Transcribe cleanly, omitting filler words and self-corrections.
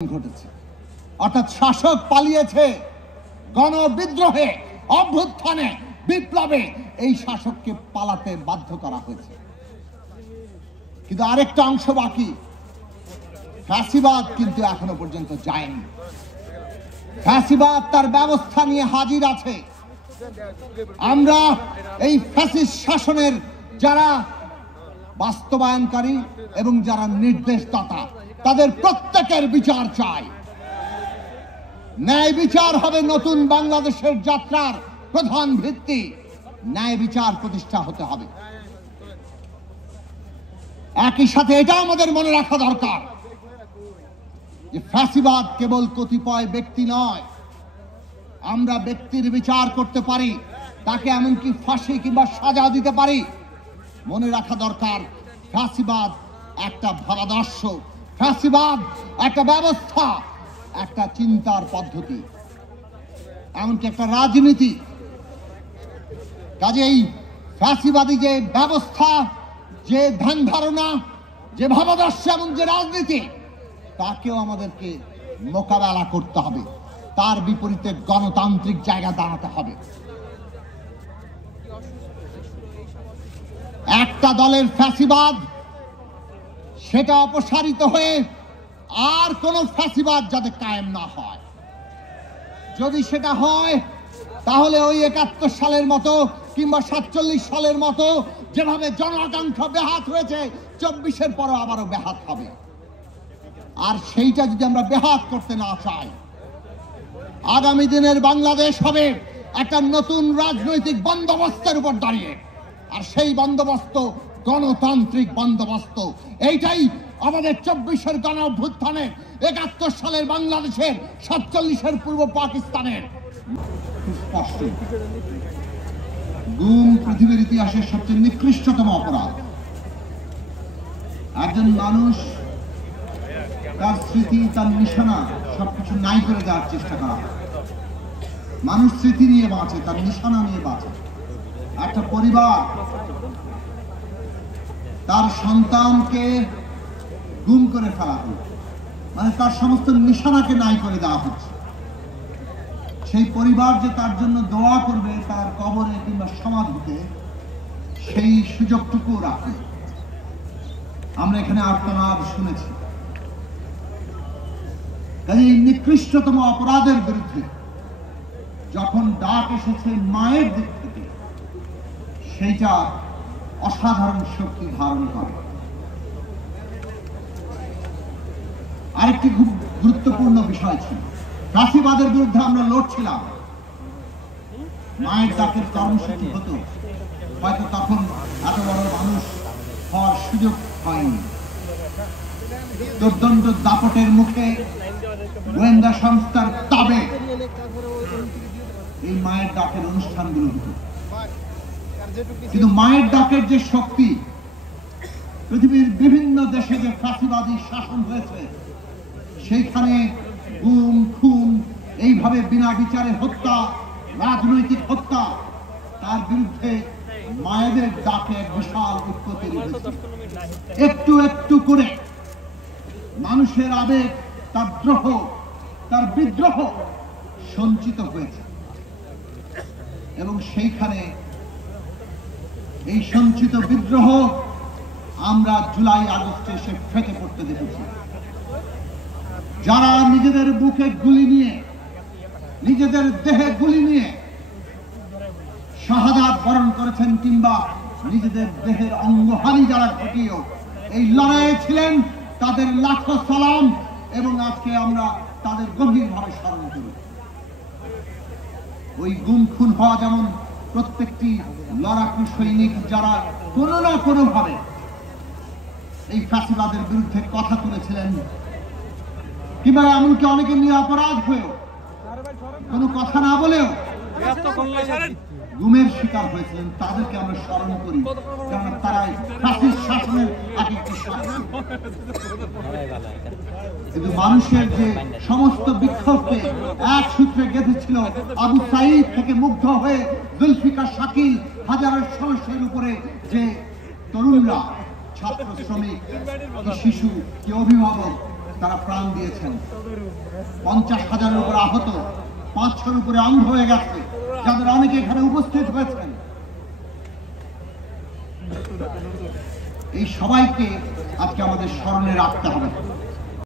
ঘটেছে, অর্থাৎ শাসক পালিয়েছে। গণবিদ্রোহে, অভ্যুত্থানে, বিপ্লবে এই শাসককে পালাতে বাধ্য করা হয়েছে। কিন্তু আরেকটা অংশ বাকি, ফ্যাসিবাদ কিন্তু এখনো পর্যন্ত যায়নি। ফ্যাসিবাদ তার ব্যবস্থা নিয়ে হাজির আছে। আমরা এই ফ্যাসিস্ট শাসনের যারা বাস্তবায়নকারী এবং যারা নির্দেশদাতা, তাদের প্রত্যেকের বিচার চাই। ন্যায় বিচার হবে নতুন বাংলাদেশের যাত্রার প্রধান ভিত্তি। ন্যায় বিচার প্রতিষ্ঠা হতে হবে। একই সাথে এটা আমাদের মনে রাখা দরকার যে ফ্যাসিবাদ কেবল কতিপয় ব্যক্তি নয়। আমরা ব্যক্তির বিচার করতে পারি, তাকে এমনকি ফাঁসি কিংবা সাজা দিতে পারি। মনে রাখা দরকার, ফ্যাসিবাদ একটা ভাবাদর্শ, ফ্যাসিবাদ একটা ব্যবস্থা, একটা চিন্তার পদ্ধতি, এমনকি একটা রাজনীতি। কাজেই ফ্যাসিবাদী যে ব্যবস্থা, যে ধ্যান ধারণা, যে ভাবাদর্শ এবং যে রাজনীতি, তাকেও আমাদেরকে মোকাবেলা করতে হবে। তার বিপরীতে গণতান্ত্রিক জায়গা দাঁড়াতে হবে। একটা দলের ফ্যাসিবাদ সেটা অপসারিত হয়ে আর কোন ফ্যাসিবাদ যাতে কায়েম না হয়। যদি সেটা হয়, তাহলে ওই ৭১ সালের মতো কিংবা ৪৭ সালের মতো যেভাবে জন আকাঙ্ক্ষা ব্যাহত হয়েছে, ২৪-এর পরও আবারও ব্যাহত হবে। আর সেইটা যদি আমরা ব্যাহত করতে না চাই, আগামী দিনের বাংলাদেশ হবে একটা নতুন রাজনৈতিক বন্দোবস্তের উপর দাঁড়িয়ে। আর সেই বন্দোবস্ত গণতান্ত্রিক বন্দোবস্ত। এইটাই আমাদের ২৪-এর গণ অভ্যুত্থানের, ৭১ সালের বাংলাদেশের, ৪৭-এর পূর্ব পাকিস্তানের স্পষ্ট। গুম পৃথিবীর ইতিহাসের সবচেয়ে নিকৃষ্টতম অপরাধ। একজন মানুষ তার স্মৃতি, তার নিশানা সবকিছু নাই করে দেওয়ার চেষ্টা করা হয়। মানুষ স্মৃতি নিয়ে বাঁচে, তার নিশানা নিয়ে বাঁচে। একটা পরিবার তার সন্তানকে গুম করে ফেলা হলো, মানে তার সমস্ত নিশানাকে নাই করে দেওয়া হচ্ছে। সেই পরিবার যে তার জন্য দোয়া করবে তার কবরে কিংবা সমাধিতে, সেই সুযোগটুকু রাখে। আমরা এখানে আর্তনাদ শুনেছি। কাজে এই নিকৃষ্টতম অপরাধের বিরুদ্ধে যখন ডাক এসেছে মায়ের দিক থেকে, সেইটা অসাধারণ শক্তি ধারণ করে। আরেকটি খুব গুরুত্বপূর্ণ বিষয় ছিল, ফ্যাসিবাদের বিরুদ্ধে আমরা লড়ছিলাম। মায়ের ডাকের কর্মসূচি হতো, হয়তো তখন এত বড় মানুষ হওয়ার সুযোগ হয়নি। দুর্দণ্ড দাপটের মুখে, গোয়েন্দা সংস্থার তাবে এই মায়ের ডাকের অনুষ্ঠানগুলো হতো। কিন্তু মায়ের ডাকের যে শক্তি, পৃথিবীর বিভিন্ন দেশে যে ফ্যাসিবাদী শাসন হয়েছে, সেইখানে গুম খুন, এইভাবে বিনা বিচারে হত্যা, রাজনৈতিক হত্যা, তার বিরুদ্ধে মায়েদের ডাকে বিশাল ঐক্য তৈরি হয়েছে। একটু একটু করে মানুষের আবেগ, তার দ্রোহ, তার বিদ্রোহ সঞ্চিত হয়েছে এবং সেইখানে এই সঞ্চিত বিদ্রোহ আমরা জুলাই আগস্টে এসে ফেটে পড়তে দেখেছি। যারা নিজেদের বুকে গুলি নিয়ে, নিজেদের দেহে গুলি নিয়ে শাহাদাত বরণ করেছেন, কিংবা নিজেদের দেহের অঙ্গহানি যারা ঘটিয়েও এই লড়াইয়ে ছিলেন, তাদের লাখো সালাম এবং আজকে আমরা তাদের গভীরভাবে স্মরণ করি। ওই গুম খুন হওয়া যেমন প্রত্যেকটি লড়াকু সৈনিক যারা কোনো না কোনো ভাবে এই ফ্যাসিবাদের বিরুদ্ধে কথা তুলেছিলেন, কিংবা এমনকি অনেকে নিরপরাধ হয়েও কোনো কথা না বলেও গুমের শিকার হয়েছিলেন, তাদেরকে আমরা স্মরণ করি, কারণ তারাই ফ্যাসিস্ট শাসনের এক একটি শাসন। কিন্তু মানুষের যে সমস্ত বিক্ষোভকে এক সূত্রে গেঁথেছিল, আবু সাঈদ থেকে মুগ্ধ হয়ে জুলফিকার শাকিল, হাজারের সদস্যের উপরে যে তরুণরা, ছাত্র, শ্রমিক, কি শিশু, কি অভিভাবক, তারা প্রাণ দিয়েছেন, 50,000-এর উপর আহত, 500-এর উপরে অন্ধ হয়ে গেছে, যাদের অনেকে এখানে উপস্থিত হয়েছেন। এই সবাইকে আজকে আমাদের স্মরণে রাখতে হবে।